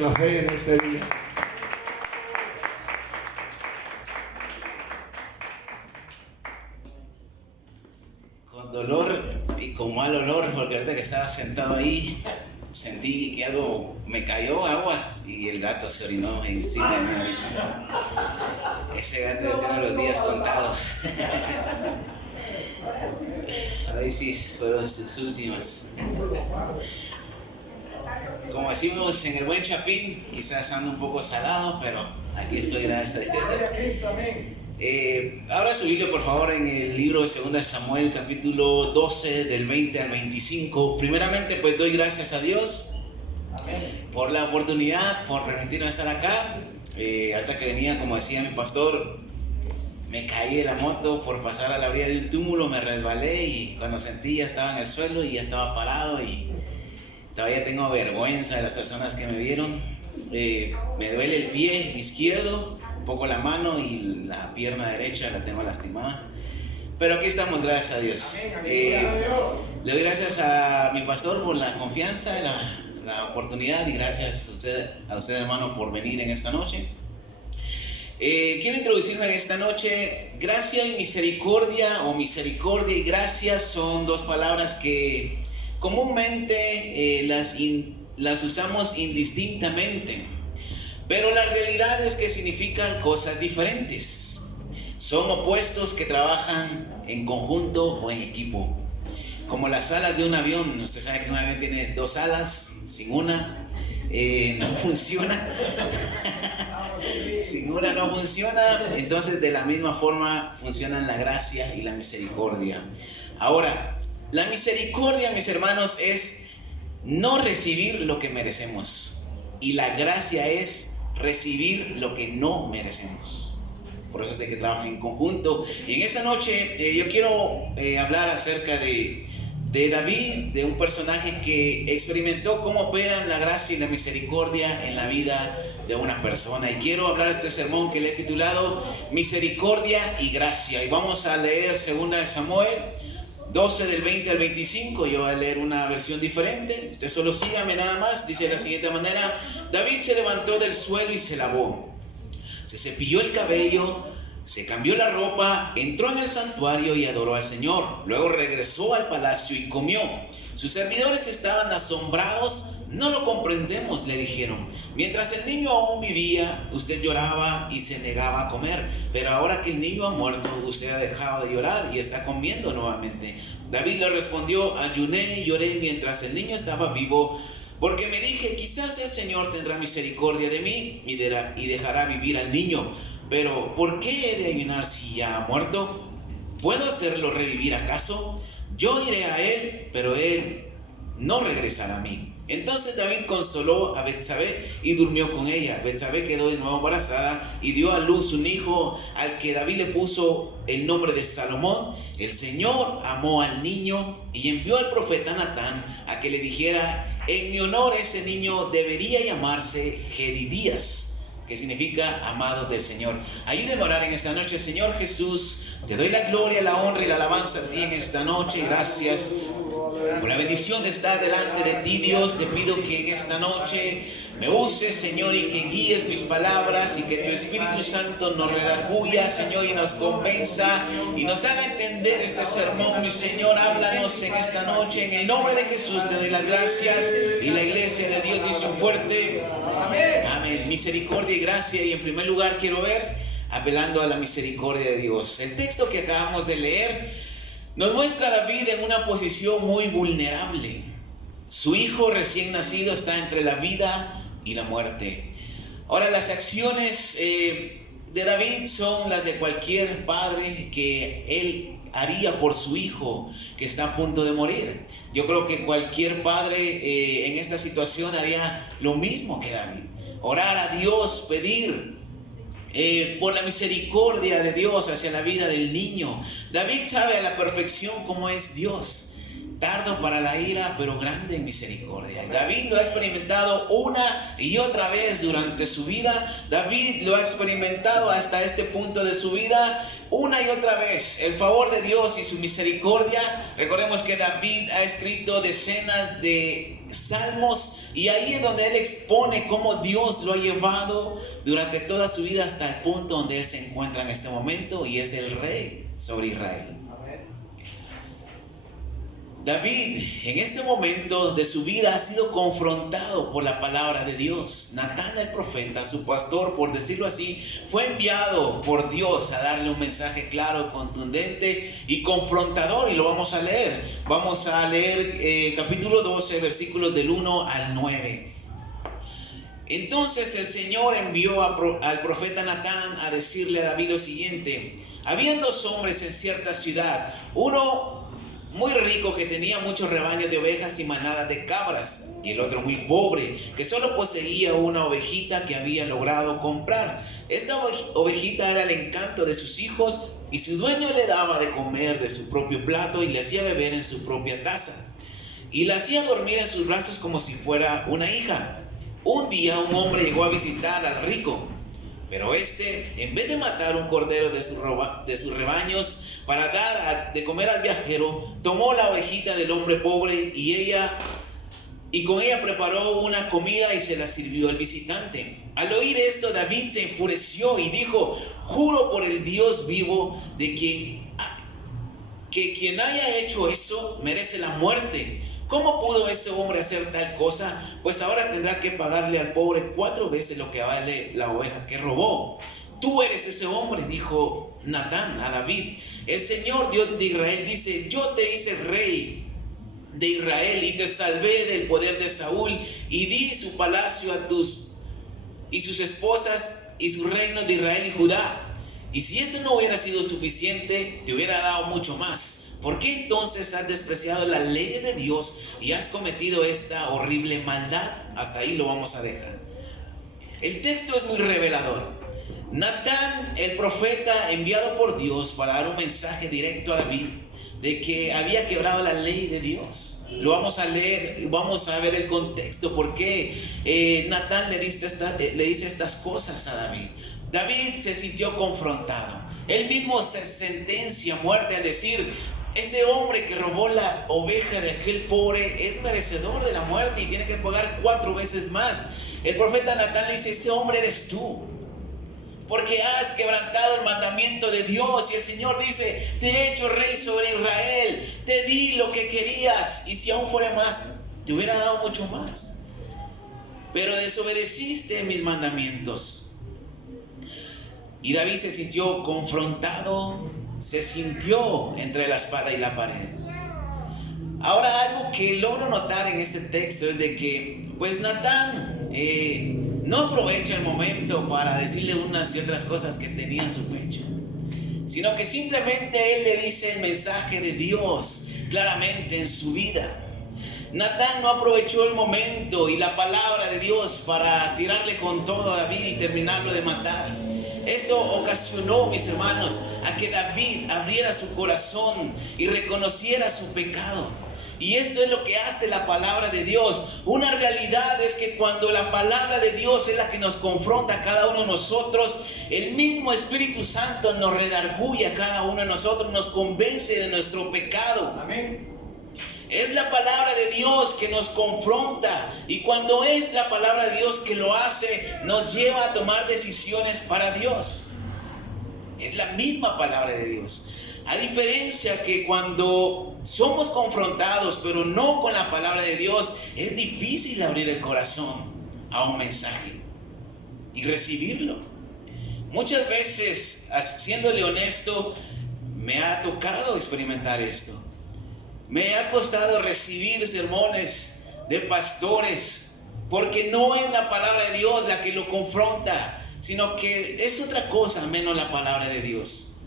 La fe en este día. Con dolor y con mal olor, porque ahorita que estaba sentado ahí, sentí que algo me cayó agua y el gato se orinó encima de mí ahorita. Ese gato tiene los días contados. A ver si fueron sus últimas. Como decimos en el buen Chapín, quizás ando un poco salado, pero aquí estoy, gracias a Dios. Abra su Biblia, por favor, en el libro de 2 Samuel, capítulo 12, del 20 al 25. Primeramente, pues doy gracias a Dios por la oportunidad, por permitirme estar acá. Ahorita que venía, como decía mi pastor, me caí de la moto por pasar a la orilla de un túmulo, me resbalé y cuando sentí ya estaba en el suelo y ya estaba parado y todavía tengo vergüenza de las personas que me vieron. Me duele el pie izquierdo, un poco la mano y la pierna derecha la tengo lastimada. Pero aquí estamos, gracias a Dios. Le doy gracias a mi pastor por la confianza, la oportunidad, y gracias a usted, hermano, por venir en esta noche. Quiero introducirme en esta noche. Gracia y misericordia, o misericordia y gracia, son dos palabras que comúnmente las usamos indistintamente, pero la realidad es que significan cosas diferentes. Son opuestos que trabajan en conjunto o en equipo, como las alas de un avión. Usted sabe que un avión tiene dos alas, sin una no funciona. Sin una no funciona. Entonces, de la misma forma funcionan la gracia y la misericordia. Ahora, la misericordia, mis hermanos, es no recibir lo que merecemos, y la gracia es recibir lo que no merecemos. Por eso es de que trabajan en conjunto. Y en esta noche yo quiero hablar acerca de David, de un personaje que experimentó cómo operan la gracia y la misericordia en la vida de una persona. Y quiero hablar este sermón que le he titulado Misericordia y Gracia. Y vamos a leer 2 Samuel 12 del 20 al 25. Yo voy a leer una versión diferente. Usted solo sígame nada más. Dice de la siguiente manera: David se levantó del suelo y se lavó. Se cepilló el cabello, se cambió la ropa, entró en el santuario y adoró al Señor. Luego regresó al palacio y comió. Sus servidores estaban asombrados. No lo comprendemos, le dijeron. Mientras el niño aún vivía, usted lloraba y se negaba a comer. Pero ahora que el niño ha muerto, usted ha dejado de llorar y está comiendo nuevamente. David le respondió: ayuné y lloré mientras el niño estaba vivo, porque me dije, quizás el Señor tendrá misericordia de mí y dejará vivir al niño. Pero ¿por qué he de ayunar si ya ha muerto? ¿Puedo hacerlo revivir acaso? Yo iré a él, pero él no regresará a mí. Entonces David consoló a Betsabé y durmió con ella. Betsabé quedó de nuevo embarazada y dio a luz un hijo, al que David le puso el nombre de Salomón. El Señor amó al niño y envió al profeta Natán a que le dijera: en mi honor ese niño debería llamarse Jedidías, que significa amado del Señor. Ayúdeme a orar en esta noche. Señor Jesús, te doy la gloria, la honra y la alabanza a ti en esta noche. Gracias por la bendición de estar delante de ti, Dios. Te pido que en esta noche me uses, Señor, y que guíes mis palabras, y que tu Espíritu Santo nos redarguya, Señor, y nos convenza y nos haga entender este sermón. Mi Señor, háblanos en esta noche. En el nombre de Jesús te doy las gracias, y la iglesia de Dios dice un fuerte amén. Amén. Misericordia y gracia. Y en primer lugar quiero ver, apelando a la misericordia de Dios, el texto que acabamos de leer nos muestra a David en una posición muy vulnerable. Su hijo recién nacido está entre la vida y la muerte. Ahora, las acciones de David son las de cualquier padre que él haría por su hijo que está a punto de morir. Yo creo que cualquier padre en esta situación haría lo mismo que David: orar a Dios, pedir por la misericordia de Dios hacia la vida del niño. David sabe a la perfección cómo es Dios: tardo para la ira, pero grande en misericordia. David lo ha experimentado una y otra vez durante su vida. David lo ha experimentado hasta este punto de su vida una y otra vez, el favor de Dios y su misericordia. Recordemos que David ha escrito decenas de salmos Y ahí es donde él expone cómo Dios lo ha llevado durante toda su vida hasta el punto donde él se encuentra en este momento y es el rey sobre Israel. David en este momento de su vida ha sido confrontado por la palabra de Dios. Natán el profeta, su pastor, por decirlo así, fue enviado por Dios a darle un mensaje claro, contundente y confrontador. Y lo vamos a leer. Vamos a leer capítulo 12, versículos del 1 al 9. Entonces el Señor envió al profeta Natán a decirle a David lo siguiente: habían dos hombres en cierta ciudad, uno muy rico que tenía muchos rebaños de ovejas y manadas de cabras, y el otro muy pobre que solo poseía una ovejita que había logrado comprar. Esta ovejita era el encanto de sus hijos, y su dueño le daba de comer de su propio plato y le hacía beber en su propia taza, y la hacía dormir en sus brazos como si fuera una hija. Un día un hombre llegó a visitar al rico, pero este, en vez de matar un cordero de sus rebaños para dar de comer al viajero, tomó la ovejita del hombre pobre y con ella preparó una comida y se la sirvió al visitante. Al oír esto, David se enfureció y dijo: juro por el Dios vivo que quien haya hecho eso merece la muerte. ¿Cómo pudo ese hombre hacer tal cosa? Pues ahora tendrá que pagarle al pobre 4 veces lo que vale la oveja que robó. Tú eres ese hombre, dijo Natán a David. El Señor Dios de Israel dice: yo te hice rey de Israel y te salvé del poder de Saúl y di su palacio a sus esposas y su reino de Israel y Judá. Y si esto no hubiera sido suficiente, te hubiera dado mucho más. ¿Por qué entonces has despreciado la ley de Dios y has cometido esta horrible maldad? Hasta ahí lo vamos a dejar. El texto es muy revelador. Natán, el profeta enviado por Dios para dar un mensaje directo a David de que había quebrado la ley de Dios. Lo vamos a leer y vamos a ver el contexto por qué Natán le dice estas cosas a David. David se sintió confrontado. Él mismo se sentencia a muerte al decir: ese hombre que robó la oveja de aquel pobre es merecedor de la muerte y tiene que pagar 4 veces más. El profeta Natán le dice: ese hombre eres tú, porque has quebrantado el mandamiento de Dios. Y el Señor dice: te he hecho rey sobre Israel, te di lo que querías, y si aún fuera más, te hubiera dado mucho más. Pero desobedeciste mis mandamientos. Y David se sintió confrontado, se sintió entre la espada y la pared. Ahora, algo que logro notar en este texto es de que pues Natán no aprovecha el momento para decirle unas y otras cosas que tenía en su pecho, sino que simplemente él le dice el mensaje de Dios claramente en su vida. Natán no aprovechó el momento y la palabra de Dios para tirarle con todo a David y terminarlo de matar. Esto ocasionó, mis hermanos, a que David abriera su corazón y reconociera su pecado. Y esto es lo que hace la palabra de Dios. Una realidad es que cuando la palabra de Dios es la que nos confronta a cada uno de nosotros, el mismo Espíritu Santo nos redarguye a cada uno de nosotros, nos convence de nuestro pecado. Amén. Es la palabra de Dios que nos confronta, y cuando es la palabra de Dios que lo hace, nos lleva a tomar decisiones para Dios. Es la misma palabra de Dios. A diferencia que cuando somos confrontados, pero no con la palabra de Dios, es difícil abrir el corazón a un mensaje y recibirlo. Muchas veces, siéndole honesto, me ha tocado experimentar esto. Me ha costado recibir sermones de pastores porque no es la palabra de Dios la que lo confronta, sino que es otra cosa menos la palabra de Dios.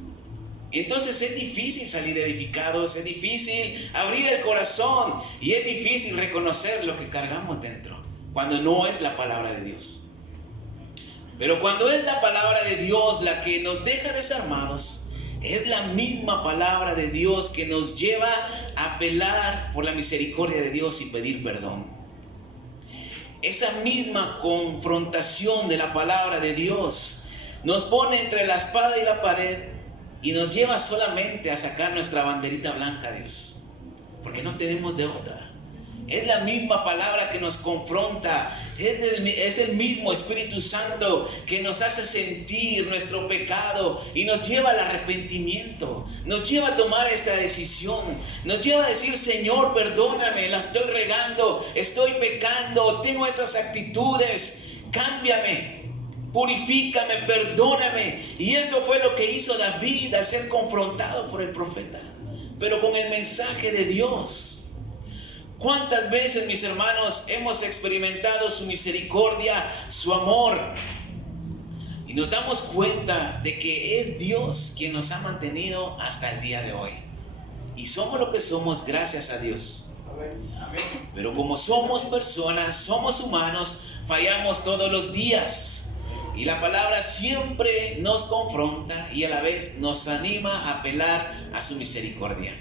Entonces es difícil salir edificados, es difícil abrir el corazón y es difícil reconocer lo que cargamos dentro cuando no es la palabra de Dios. Pero cuando es la palabra de Dios la que nos deja desarmados, es la misma palabra de Dios que nos lleva a apelar por la misericordia de Dios y pedir perdón. Esa misma confrontación de la palabra de Dios nos pone entre la espada y la pared y nos lleva solamente a sacar nuestra banderita blanca, Dios, porque no tenemos de otra. Es la misma palabra que nos confronta. Es el mismo Espíritu Santo que nos hace sentir nuestro pecado y nos lleva al arrepentimiento. Nos lleva a tomar esta decisión. Nos lleva a decir: Señor, perdóname, la estoy regando, estoy pecando, tengo estas actitudes. Cámbiame, purifícame, perdóname. Y esto fue lo que hizo David al ser confrontado por el profeta, pero con el mensaje de Dios. ¿Cuántas veces, mis hermanos, hemos experimentado su misericordia, su amor? Y nos damos cuenta de que es Dios quien nos ha mantenido hasta el día de hoy. Y somos lo que somos gracias a Dios. Pero como somos personas, somos humanos, fallamos todos los días. Y la palabra siempre nos confronta y a la vez nos anima a apelar a su misericordia.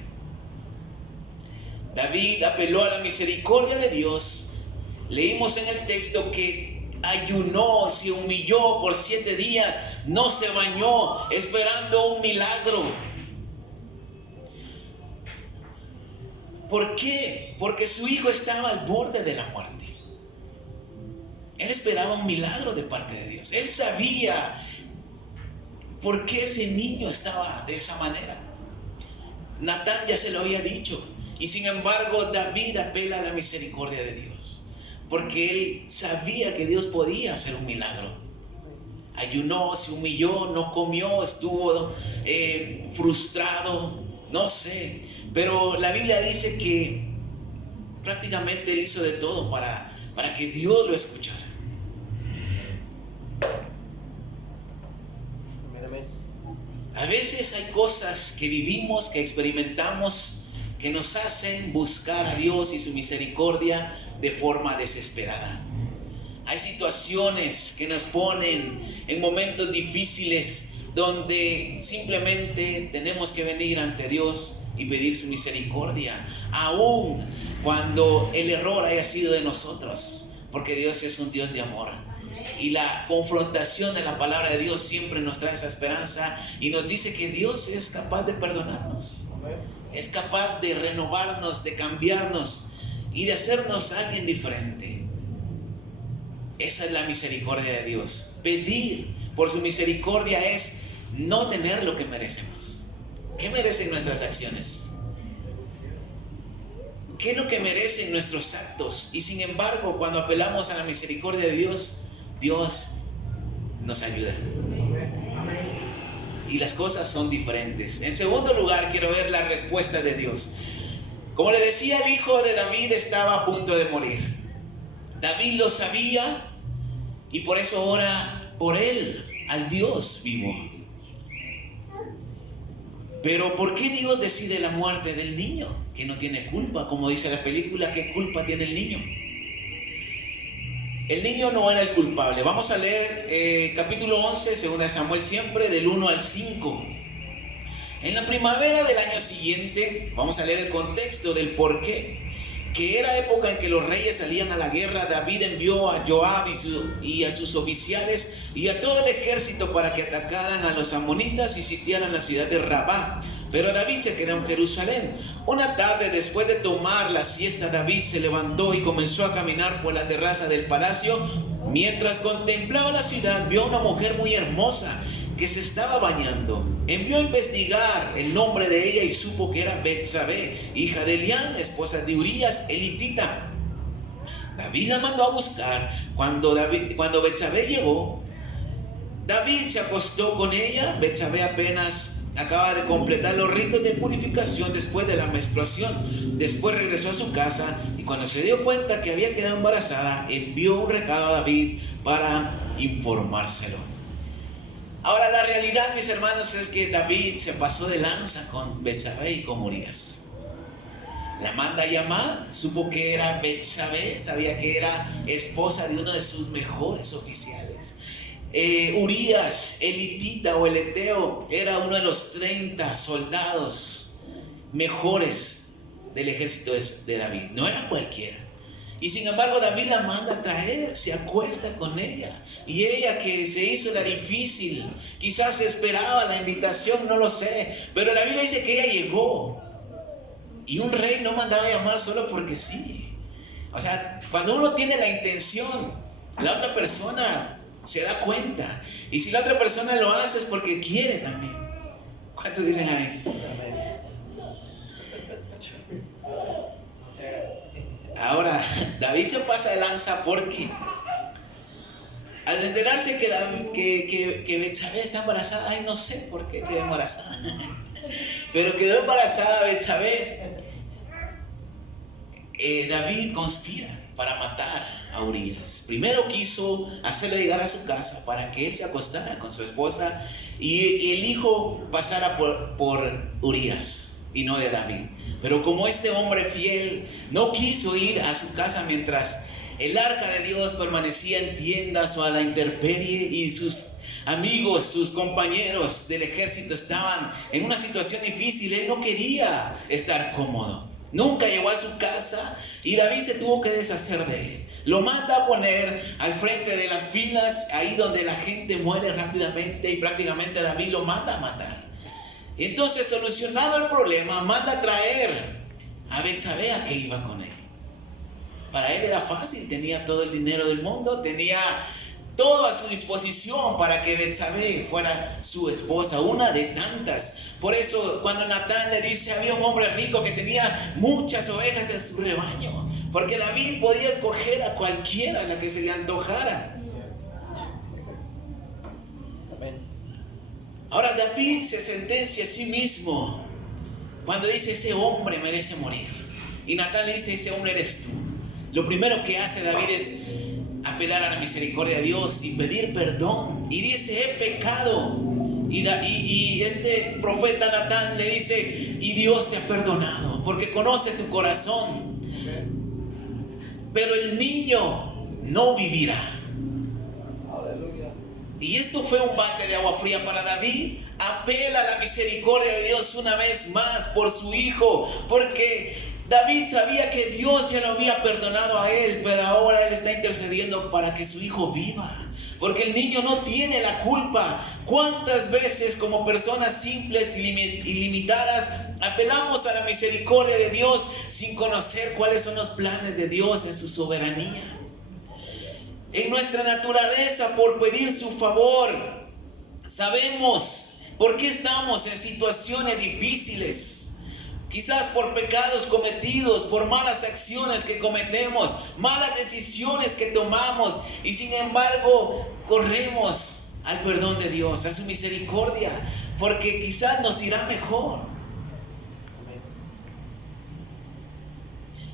David apeló a la misericordia de Dios. Leímos en el texto que ayunó, se humilló por 7 días, no se bañó, esperando un milagro. ¿Por qué? Porque su hijo estaba al borde de la muerte. Él esperaba un milagro de parte de Dios. Él sabía por qué ese niño estaba de esa manera. Natán ya se lo había dicho. Y sin embargo, David apela a la misericordia de Dios, porque él sabía que Dios podía hacer un milagro. Ayunó, se humilló, no comió, estuvo frustrado, no sé. Pero la Biblia dice que prácticamente él hizo de todo para que Dios lo escuchara. A veces hay cosas que vivimos, que experimentamos, que nos hacen buscar a Dios y su misericordia de forma desesperada. Hay situaciones que nos ponen en momentos difíciles donde simplemente tenemos que venir ante Dios y pedir su misericordia, aun cuando el error haya sido de nosotros, porque Dios es un Dios de amor. Y la confrontación de la palabra de Dios siempre nos trae esa esperanza y nos dice que Dios es capaz de perdonarnos. Es capaz de renovarnos, de cambiarnos y de hacernos alguien diferente. Esa es la misericordia de Dios. Pedir por su misericordia es no tener lo que merecemos. ¿Qué merecen nuestras acciones? ¿Qué es lo que merecen nuestros actos? Y sin embargo, cuando apelamos a la misericordia de Dios, Dios nos ayuda. Y las cosas son diferentes. En segundo lugar, quiero ver la respuesta de Dios. Como le decía, el hijo de David estaba a punto de morir. David lo sabía y por eso ora por él, al Dios vivo. Pero ¿por qué Dios decide la muerte del niño que no tiene culpa? Como dice la película, ¿qué culpa tiene el niño? El niño no era el culpable. Vamos a leer capítulo 11, 2 Samuel siempre, del 1 al 5. En la primavera del año siguiente, vamos a leer el contexto del por qué. Que era época en que los reyes salían a la guerra. David envió a Joab y a sus oficiales y a todo el ejército para que atacaran a los amonitas y sitiaran la ciudad de Rabá. Pero David se quedó en Jerusalén. Una tarde, después de tomar la siesta, David se levantó y comenzó a caminar por la terraza del palacio. Mientras contemplaba la ciudad, vio a una mujer muy hermosa que se estaba bañando. Envió a investigar el nombre de ella y supo que era Betsabé, hija de Elián, esposa de Urías, elitita. David la mandó a buscar. Cuando Betsabé llegó, David se acostó con ella. Betsabé apenas acaba de completar los ritos de purificación después de la menstruación. Después regresó a su casa y cuando se dio cuenta que había quedado embarazada, envió un recado a David para informárselo. Ahora, la realidad, mis hermanos, es que David se pasó de lanza con Betsabé y con Urías. La manda a llamar, supo que era Betsabé, sabía que era esposa de uno de sus mejores oficiales. Urías, elitita o el eteo, era uno de los 30 soldados mejores del ejército de David. No era cualquiera. Y sin embargo David la manda a traer, se acuesta con ella. Y ella, que se hizo la difícil, quizás esperaba la invitación, no lo sé. Pero la Biblia dice que ella llegó. Y un rey no mandaba a llamar solo porque sí. O sea, cuando uno tiene la intención, la otra persona se da cuenta. Y si la otra persona lo hace es porque quiere también. ¿Cuántos dicen amén? Ahora, David se pasa de lanza porque al enterarse que Betsabé está embarazada, ay, no sé por qué quedó embarazada, pero quedó embarazada Betsabé, David conspira para matar a Urías. Primero quiso hacerle llegar a su casa para que él se acostara con su esposa y el hijo pasara por Urías y no de David. Pero como este hombre fiel no quiso ir a su casa mientras el arca de Dios permanecía en tiendas o a la intemperie y sus amigos, sus compañeros del ejército estaban en una situación difícil, él no quería estar cómodo. Nunca llegó a su casa y David se tuvo que deshacer de él. Lo manda a poner al frente de las filas, ahí donde la gente muere rápidamente, y prácticamente David lo manda a matar. Entonces, solucionado el problema, manda a traer a Betsabé que iba con él. Para él era fácil, tenía todo el dinero del mundo, tenía todo a su disposición para que Betsabé fuera su esposa, una de tantas. Por eso cuando Natán le dice, había un hombre rico que tenía muchas ovejas en su rebaño, porque David podía escoger a cualquiera, a la que se le antojara. Ahora David se sentencia a sí mismo cuando dice, ese hombre merece morir. Y Natán le dice, ese hombre eres tú. Lo primero que hace David es apelar a la misericordia de Dios y pedir perdón. Y dice, he pecado. Y este profeta Natán le dice, y Dios te ha perdonado, porque conoce tu corazón. Pero el niño no vivirá. Y esto fue un bate de agua fría para David. Apela a la misericordia de Dios una vez más por su hijo, porque David sabía que Dios ya lo había perdonado a él, pero ahora él está intercediendo para que su hijo viva, porque el niño no tiene la culpa. ¿Cuántas veces como personas simples y limitadas apelamos a la misericordia de Dios sin conocer cuáles son los planes de Dios en su soberanía? En nuestra naturaleza, por pedir su favor, sabemos por qué estamos en situaciones difíciles. Quizás por pecados cometidos, por malas acciones que cometemos, malas decisiones que tomamos, y sin embargo corremos al perdón de Dios, a su misericordia, porque quizás nos irá mejor.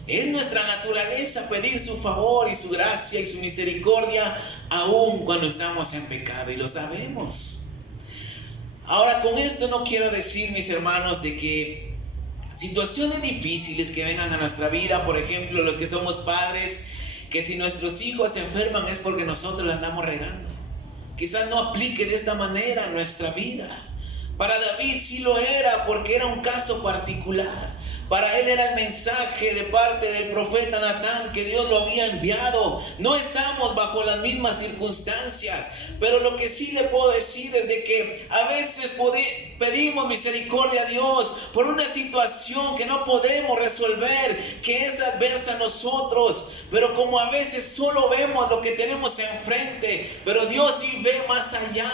Es nuestra naturaleza pedir su favor y su gracia y su misericordia aun cuando estamos en pecado, y lo sabemos. Ahora, con esto no quiero decir, mis hermanos, de que situaciones difíciles que vengan a nuestra vida, por ejemplo, los que somos padres, que si nuestros hijos se enferman es porque nosotros la andamos regando. Quizás no aplique de esta manera en nuestra vida. Para David sí lo era, porque era un caso particular. Para él era el mensaje de parte del profeta Natán que Dios lo había enviado. No estamos bajo las mismas circunstancias, pero lo que sí le puedo decir es de que a veces pedimos misericordia a Dios por una situación que no podemos resolver, que es adversa a nosotros, pero como a veces solo vemos lo que tenemos enfrente, pero Dios sí ve más allá.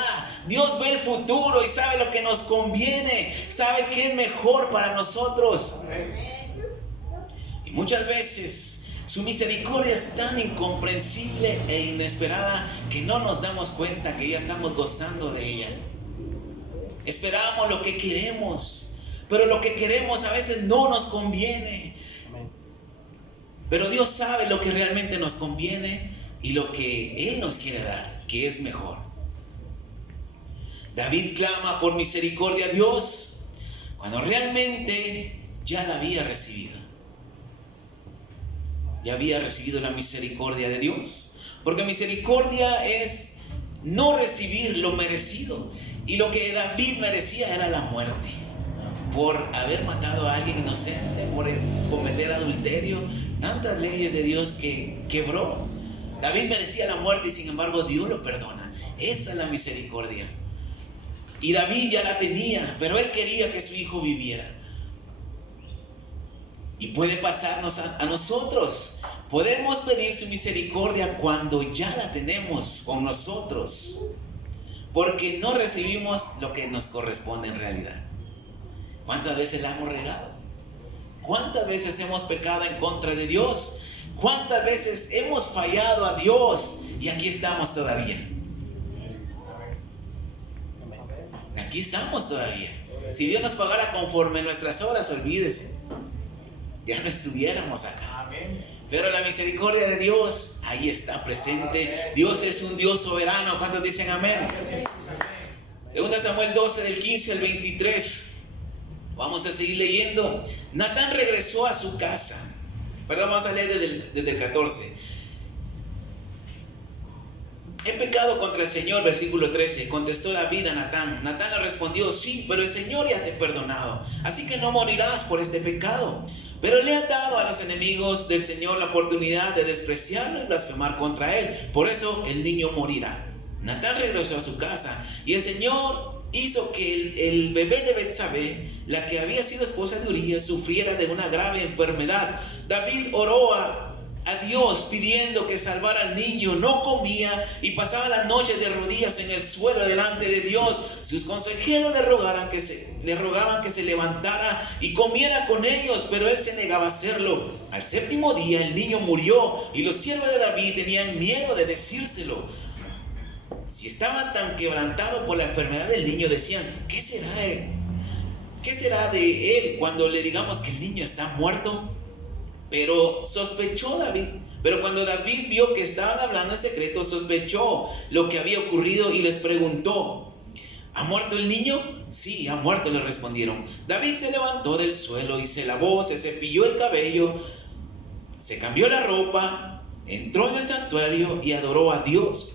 Dios ve el futuro y sabe lo que nos conviene, sabe qué es mejor para nosotros. Y muchas veces su misericordia es tan incomprensible e inesperada que no nos damos cuenta que ya estamos gozando de ella. Esperamos lo que queremos, pero lo que queremos a veces no nos conviene. Pero Dios sabe lo que realmente nos conviene y lo que Él nos quiere dar, que es mejor. David clama por misericordia a Dios cuando realmente ya la había recibido. Ya había recibido la misericordia de Dios. Porque misericordia es no recibir lo merecido. Y lo que David merecía era la muerte. Por haber matado a alguien inocente, por cometer adulterio, tantas leyes de Dios que quebró. David merecía la muerte y sin embargo Dios lo perdona. Esa es la misericordia. Y David ya la tenía, pero él quería que su hijo viviera. Y puede pasarnos a nosotros. Podemos pedir su misericordia cuando ya la tenemos con nosotros, porque no recibimos lo que nos corresponde en realidad. ¿Cuántas veces la hemos regado? ¿Cuántas veces hemos pecado en contra de Dios? ¿Cuántas veces hemos fallado a Dios? Y aquí estamos todavía. Aquí estamos todavía. Si Dios nos pagara conforme nuestras obras, olvídese, ya no estuviéramos acá. Pero la misericordia de Dios ahí está presente. Dios es un Dios soberano. ¿Cuántos dicen amén? Segunda Samuel 12, del 15 al 23. Vamos a seguir leyendo. Natán regresó a su casa. Perdón, vamos a leer desde el 14. He pecado contra el Señor, versículo 13. Contestó David a Natán. Natán le respondió: sí, pero el Señor ya te ha perdonado, así que no morirás por este pecado. Pero le ha dado a los enemigos del Señor la oportunidad de despreciarlo y blasfemar contra él. Por eso el niño morirá. Natán regresó a su casa y el Señor hizo que el bebé de Betsabé, la que había sido esposa de Urías, sufriera de una grave enfermedad. David oró a Dios pidiendo que salvara al niño. No comía y pasaba la noche de rodillas en el suelo delante de Dios. Sus consejeros le rogaban que se levantara y comiera con ellos, pero él se negaba a hacerlo. Al séptimo día el niño murió y los siervos de David tenían miedo de decírselo. Si estaban tan quebrantados por la enfermedad del niño, decían: ¿qué será de él cuando le digamos que el niño está muerto? Pero cuando David vio que estaban hablando en secreto, sospechó lo que había ocurrido y les preguntó: ¿ha muerto el niño? Sí, ha muerto, le respondieron. David se levantó del suelo y se lavó, se cepilló el cabello, se cambió la ropa, entró en el santuario y adoró a Dios.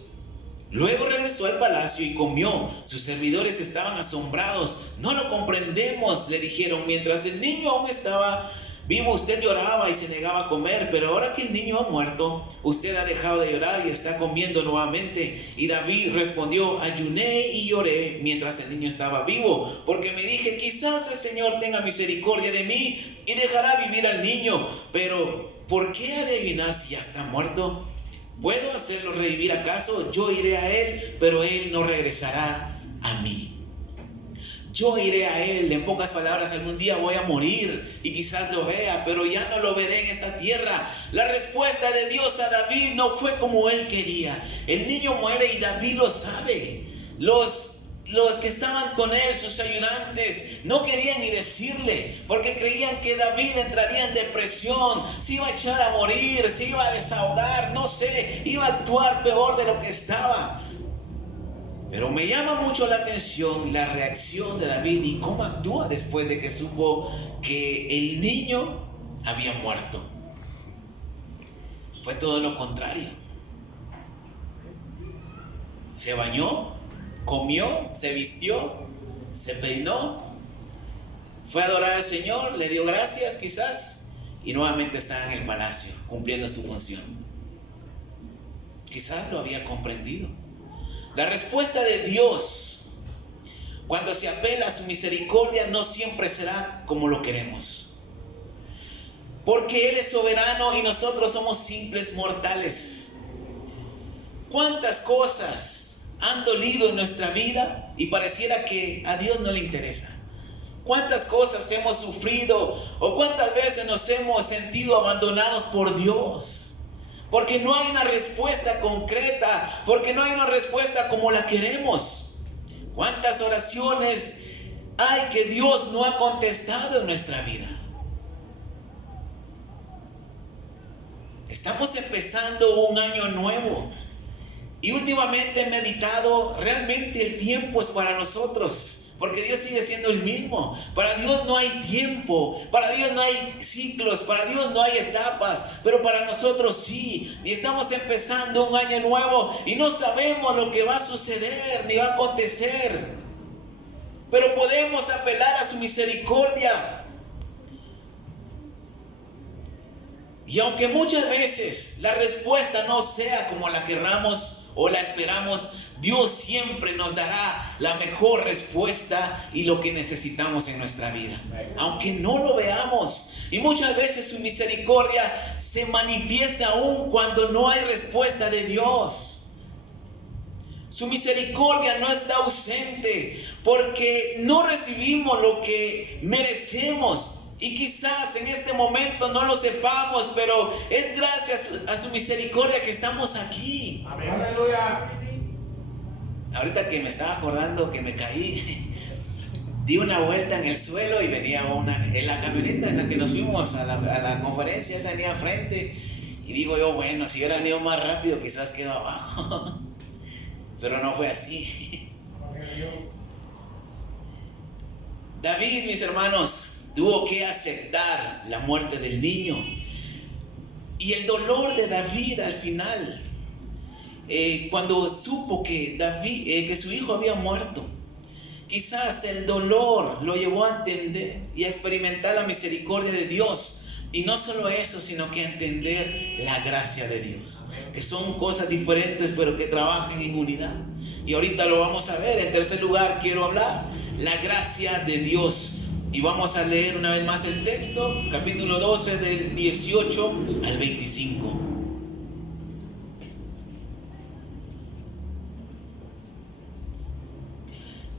Luego regresó al palacio y comió. Sus servidores estaban asombrados. No lo comprendemos, le dijeron. Mientras el niño aún estaba vivo, usted lloraba y se negaba a comer, pero ahora que el niño ha muerto, usted ha dejado de llorar y está comiendo nuevamente. Y David respondió: ayuné y lloré mientras el niño estaba vivo, porque me dije: quizás el Señor tenga misericordia de mí y dejará vivir al niño. Pero ¿por qué ha de ayunar si ya está muerto? ¿Puedo hacerlo revivir acaso? Yo iré a él, pero él no regresará a mí. Yo iré a él. En pocas palabras, algún día voy a morir y quizás lo vea, pero ya no lo veré en esta tierra. La respuesta de Dios a David no fue como él quería. El niño muere y David lo sabe. Los que estaban con él, sus ayudantes, no querían ni decirle, porque creían que David entraría en depresión, se iba a echar a morir, se iba a desahogar, no sé, iba a actuar peor de lo que estaba. Pero me llama mucho la atención la reacción de David y cómo actúa después de que supo que el niño había muerto. Fue todo lo contrario. Se bañó, comió, se vistió, se peinó, fue a adorar al Señor, le dio gracias quizás, y nuevamente estaba en el palacio cumpliendo su función. Quizás lo había comprendido. La respuesta de Dios cuando se apela a su misericordia no siempre será como lo queremos, porque Él es soberano y nosotros somos simples mortales. ¿Cuántas cosas han dolido en nuestra vida y pareciera que a Dios no le interesa? ¿Cuántas cosas hemos sufrido o cuántas veces nos hemos sentido abandonados por Dios? Porque no hay una respuesta concreta, porque no hay una respuesta como la queremos. ¿Cuántas oraciones hay que Dios no ha contestado en nuestra vida? Estamos empezando un año nuevo. Y últimamente he meditado, realmente el tiempo es para nosotros, porque Dios sigue siendo el mismo. Para Dios no hay tiempo, para Dios no hay ciclos, para Dios no hay etapas, pero para nosotros sí. Y estamos empezando un año nuevo y no sabemos lo que va a suceder ni va a acontecer, pero podemos apelar a su misericordia. Y aunque muchas veces la respuesta no sea como la querramos, o la esperamos, Dios siempre nos dará la mejor respuesta y lo que necesitamos en nuestra vida, aunque no lo veamos. Y muchas veces su misericordia se manifiesta aún cuando no hay respuesta de Dios. Su misericordia no está ausente porque no recibimos lo que merecemos. Y quizás en este momento no lo sepamos, pero es gracias a su misericordia que estamos aquí. Amén. Aleluya. Ahorita que me estaba acordando que me caí, di una vuelta en el suelo y venía en la camioneta en la que nos fuimos a la conferencia, esa venía al frente. Y digo yo, bueno, si hubiera venido más rápido quizás quedo abajo. Pero no fue así. David, mis hermanos, tuvo que aceptar la muerte del niño. Y el dolor de David al final, cuando supo que su hijo había muerto, quizás el dolor lo llevó a entender y a experimentar la misericordia de Dios. Y no solo eso, sino que a entender la gracia de Dios, que son cosas diferentes pero que trabajan en unidad. Y ahorita lo vamos a ver. En tercer lugar quiero hablar la gracia de Dios. Y vamos a leer una vez más el texto, capítulo 12 del 18 al 25.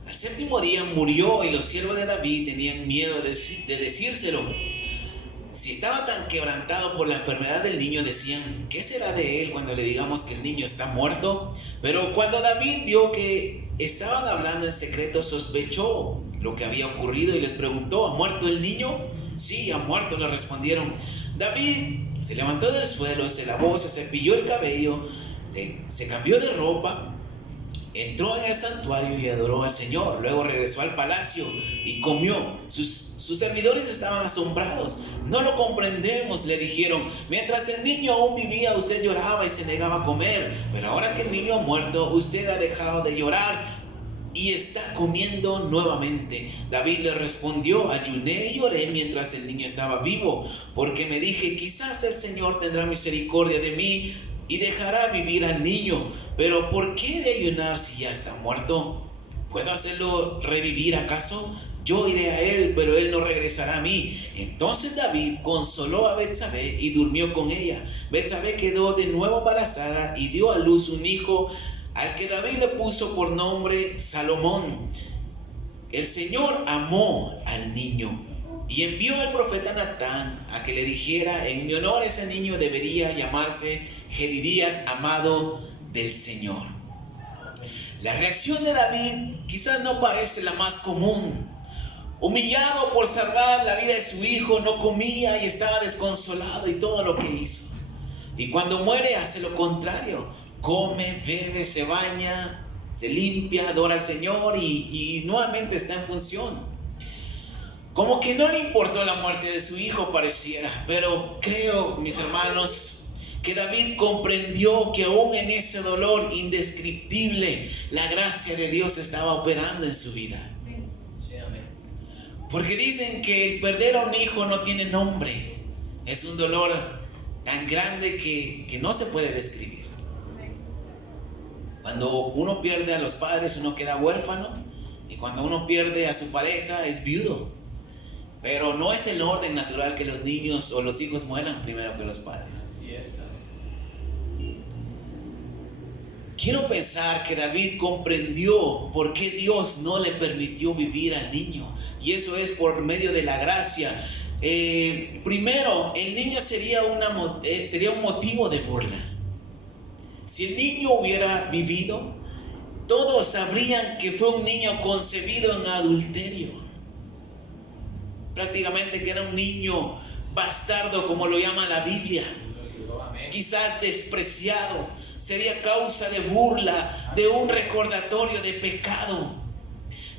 Al séptimo día murió y los siervos de David tenían miedo de decírselo. Si estaba tan quebrantado por la enfermedad del niño, decían, ¿qué será de él cuando le digamos que el niño está muerto? Pero cuando David vio que estaban hablando en secreto, sospechó lo que había ocurrido y les preguntó, ¿ha muerto el niño? Sí, ha muerto, le respondieron. David se levantó del suelo, se lavó, se cepilló el cabello, se cambió de ropa, entró en el santuario y adoró al Señor. Luego regresó al palacio y comió. Sus servidores estaban asombrados. No lo comprendemos, le dijeron. Mientras el niño aún vivía, usted lloraba y se negaba a comer. Pero ahora que el niño ha muerto, usted ha dejado de llorar y está comiendo nuevamente. David le respondió, ayuné y lloré mientras el niño estaba vivo, porque me dije, quizás el Señor tendrá misericordia de mí y dejará vivir al niño. Pero ¿por qué de ayunar si ya está muerto? ¿Puedo hacerlo revivir acaso? Yo iré a él, pero él no regresará a mí. Entonces David consoló a Betsabé y durmió con ella. Betsabé quedó de nuevo embarazada y dio a luz un hijo, al que David le puso por nombre Salomón. El Señor amó al niño y envió al profeta Natán a que le dijera, en mi honor ese niño debería llamarse Jedidías, amado del Señor. La reacción de David quizás no parece la más común. Humillado por salvar la vida de su hijo, no comía y estaba desconsolado y todo lo que hizo. Y cuando muere hace lo contrario. Come, bebe, se baña, se limpia, adora al Señor y nuevamente está en función. Como que no le importó la muerte de su hijo pareciera, pero creo, mis hermanos, que David comprendió que aún en ese dolor indescriptible, la gracia de Dios estaba operando en su vida. Porque dicen que el perder a un hijo no tiene nombre. Es un dolor tan grande que no se puede describir. Cuando uno pierde a los padres, uno queda huérfano. Y cuando uno pierde a su pareja, es viudo. Pero no es el orden natural que los niños o los hijos mueran primero que los padres. Quiero pensar que David comprendió por qué Dios no le permitió vivir al niño. Y eso es por medio de la gracia. Primero, el niño sería un motivo de burla. Si el niño hubiera vivido, todos sabrían que fue un niño concebido en adulterio. Prácticamente que era un niño bastardo, como lo llama la Biblia. Quizás despreciado. Sería causa de burla, de un recordatorio de pecado.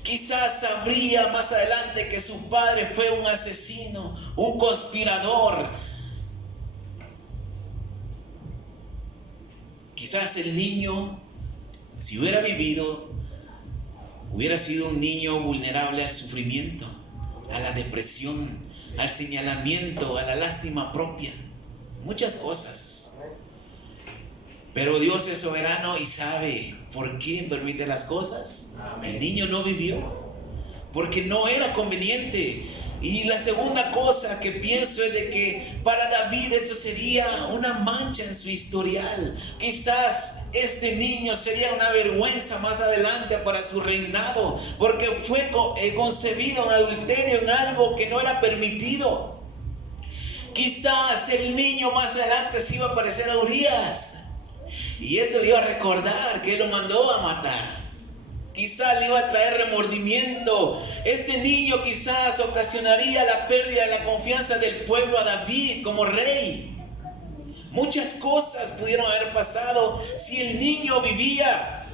Quizás sabría más adelante que su padre fue un asesino, un conspirador. Quizás el niño, si hubiera vivido, hubiera sido un niño vulnerable al sufrimiento, a la depresión, al señalamiento, a la lástima propia. Muchas cosas. Pero Dios es soberano y sabe por qué permite las cosas. El niño no vivió porque no era conveniente. Y la segunda cosa que pienso es de que para David esto sería una mancha en su historial. Quizás este niño sería una vergüenza más adelante para su reinado, porque fue concebido en adulterio, en algo que no era permitido. Quizás el niño más adelante se iba a parecer a Urías, y esto le iba a recordar que él lo mandó a matar. Quizás le iba a traer remordimiento. Este niño quizás ocasionaría la pérdida de la confianza del pueblo a David como rey. Muchas cosas pudieron haber pasado si el niño vivía.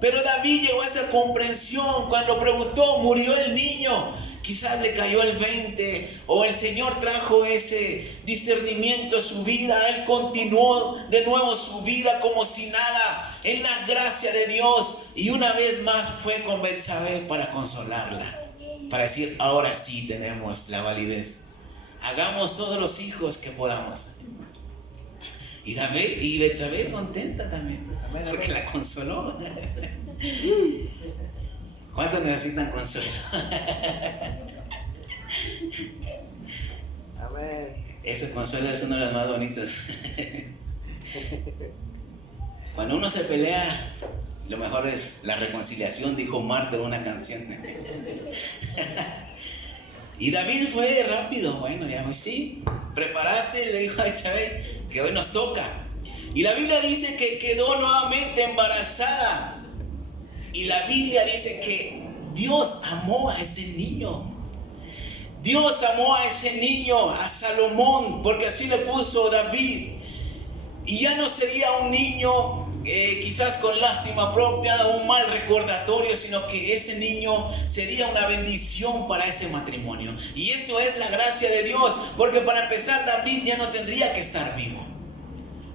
Pero David llegó a esa comprensión cuando preguntó, ¿murió el niño? Quizás le cayó el 20 o el Señor trajo ese discernimiento a su vida. Él continuó de nuevo su vida como si nada, en la gracia de Dios. Y una vez más fue con Betsabé para consolarla, para decir, ahora sí tenemos la validez. Hagamos todos los hijos que podamos. Y Betsabé contenta también, porque la consoló. ¿Cuántos necesitan consuelo? Amén. Ese consuelo es uno de los más bonitos. Cuando uno se pelea, lo mejor es la reconciliación, dijo Marta en una canción. Y David fue rápido. Bueno, ya voy, sí, prepárate, le dijo a Isabel, que hoy nos toca. Y la Biblia dice que quedó nuevamente embarazada. Y la Biblia dice que Dios amó a ese niño. Dios amó a ese niño, a Salomón, porque así le puso David. Y ya no sería un niño quizás con lástima propia, un mal recordatorio, sino que ese niño sería una bendición para ese matrimonio. Y esto es la gracia de Dios, porque para empezar David ya no tendría que estar vivo.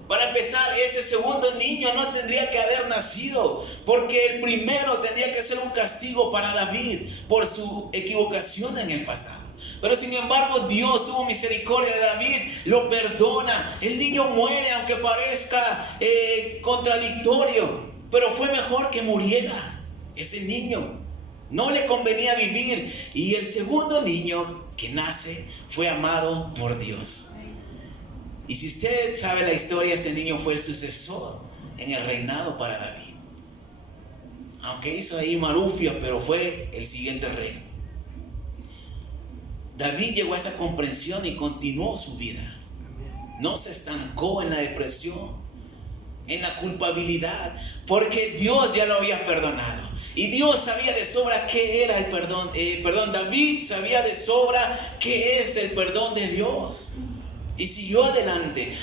Para empezar, ese segundo niño no tendría que haber nacido, porque el primero tendría que ser un castigo para David por su equivocación en el pasado. Pero sin embargo, Dios tuvo misericordia de David, lo perdona. El niño muere, aunque parezca contradictorio, pero fue mejor que muriera ese niño. No le convenía vivir. Y el segundo niño que nace fue amado por Dios. Y si usted sabe la historia, este niño fue el sucesor en el reinado para David. Aunque hizo ahí marufia, pero fue el siguiente rey. David llegó a esa comprensión y continuó su vida. No se estancó en la depresión, en la culpabilidad, porque Dios ya lo había perdonado. Y Dios sabía de sobra qué era el perdón. David sabía de sobra qué es el perdón de Dios. Y siguió adelante.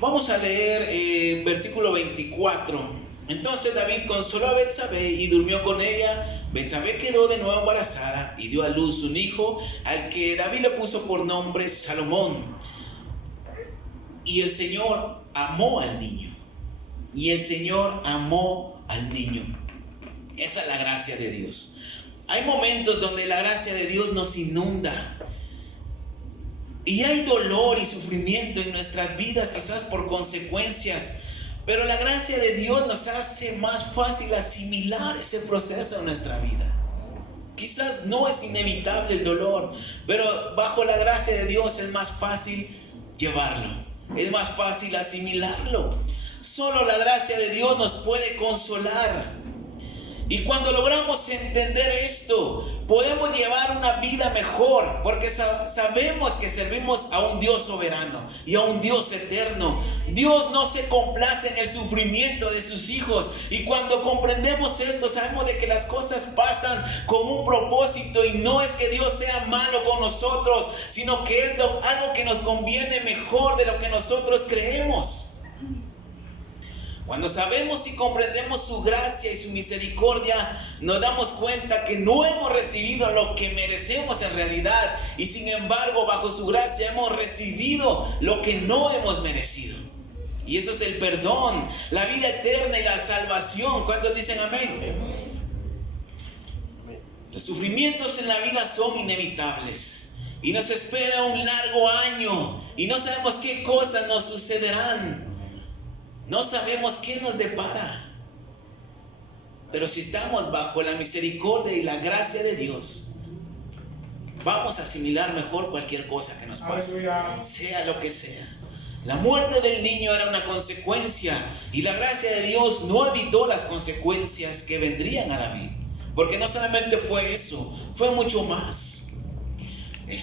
Vamos a leer versículo 24. Entonces David consoló a Betsabé y durmió con ella. Betsabé quedó de nuevo embarazada y dio a luz un hijo, al que David le puso por nombre Salomón. Y el Señor amó al niño. Y el Señor amó al niño. Esa es la gracia de Dios. Hay momentos donde la gracia de Dios nos inunda. Y hay dolor y sufrimiento en nuestras vidas, quizás por consecuencias. Pero la gracia de Dios nos hace más fácil asimilar ese proceso en nuestra vida. Quizás no es inevitable el dolor, pero bajo la gracia de Dios es más fácil llevarlo. Es más fácil asimilarlo. Solo la gracia de Dios nos puede consolar. Y cuando logramos entender esto, podemos llevar una vida mejor, porque sabemos que servimos a un Dios soberano y a un Dios eterno. Dios no se complace en el sufrimiento de sus hijos. Y cuando comprendemos esto, sabemos de que las cosas pasan con un propósito, y no es que Dios sea malo con nosotros, sino que es algo que nos conviene mejor de lo que nosotros creemos. Cuando sabemos y comprendemos su gracia y su misericordia, nos damos cuenta que no hemos recibido lo que merecemos en realidad, y sin embargo, bajo su gracia hemos recibido lo que no hemos merecido. Y eso es el perdón, la vida eterna y la salvación. ¿Cuántos dicen amén? Los sufrimientos en la vida son inevitables y nos espera un largo año y no sabemos qué cosas nos sucederán. No sabemos qué nos depara. Pero si estamos bajo la misericordia y la gracia de Dios, vamos a asimilar mejor cualquier cosa que nos pase, sea lo que sea. La muerte del niño era una consecuencia y la gracia de Dios no evitó las consecuencias que vendrían a David. Porque no solamente fue eso, fue mucho más. El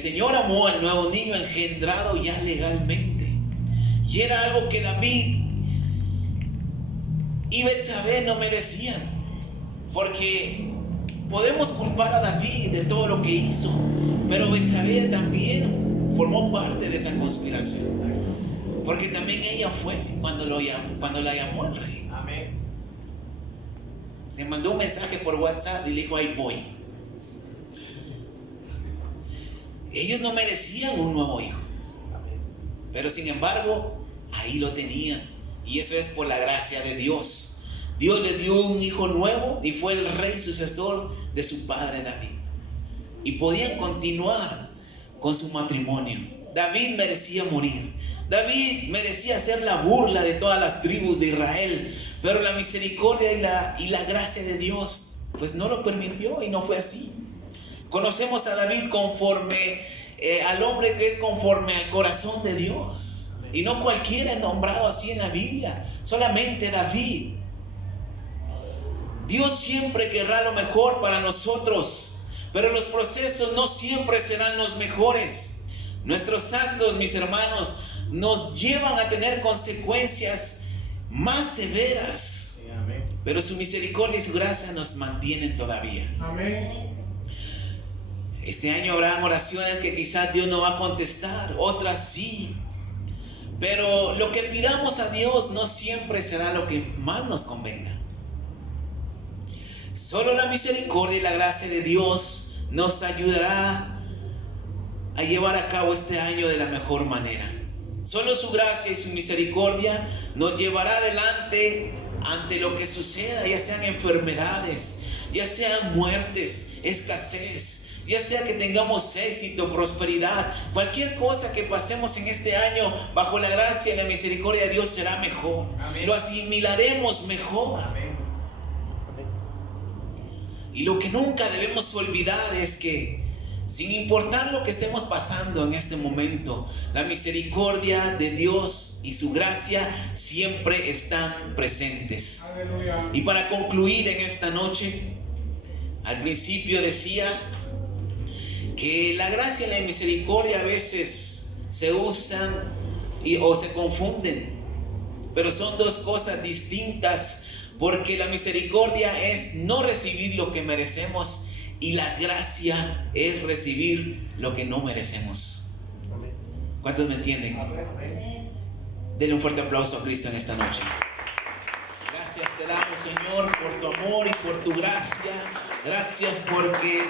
Señor amó al nuevo niño engendrado ya legalmente. Y era algo que David y Betsabé no merecían, porque podemos culpar a David de todo lo que hizo, pero Betsabé también formó parte de esa conspiración, porque también ella fue cuando la llamó el rey. Amén. Le mandó un mensaje por WhatsApp y le dijo: ahí voy. Ellos no merecían un nuevo hijo, pero sin embargo ahí lo tenían. Y eso es por la gracia de Dios. Dios le dio un hijo nuevo y fue el rey sucesor de su padre David. Y podían continuar con su matrimonio. David merecía morir. David merecía ser la burla de todas las tribus de Israel. Pero la misericordia y la gracia de Dios pues no lo permitió, y no fue así. Conocemos a David conforme al hombre que es conforme al corazón de Dios. Y no cualquiera es nombrado así en la Biblia, solamente David. Dios siempre querrá lo mejor para nosotros, pero los procesos no siempre serán los mejores. Nuestros actos, mis hermanos, nos llevan a tener consecuencias más severas. Pero su misericordia y su gracia nos mantienen todavía. Amén. Este año habrán oraciones que quizás Dios no va a contestar, otras sí. Pero lo que pidamos a Dios no siempre será lo que más nos convenga. Solo la misericordia y la gracia de Dios nos ayudará a llevar a cabo este año de la mejor manera. Solo su gracia y su misericordia nos llevará adelante ante lo que suceda, ya sean enfermedades, ya sean muertes, escasez, ya sea que tengamos éxito, prosperidad, cualquier cosa que pasemos en este año, bajo la gracia y la misericordia de Dios será mejor. Amén. Lo asimilaremos mejor. Amén. Y lo que nunca debemos olvidar es que, sin importar lo que estemos pasando en este momento, la misericordia de Dios y su gracia siempre están presentes. Aleluya. Y para concluir en esta noche, al principio decía que la gracia y la misericordia a veces se usan o se confunden, pero son dos cosas distintas, porque la misericordia es no recibir lo que merecemos y la gracia es recibir lo que no merecemos. ¿Cuántos me entienden? Denle un fuerte aplauso a Cristo en esta noche. Gracias te damos, Señor, por tu amor y por tu gracia. Gracias porque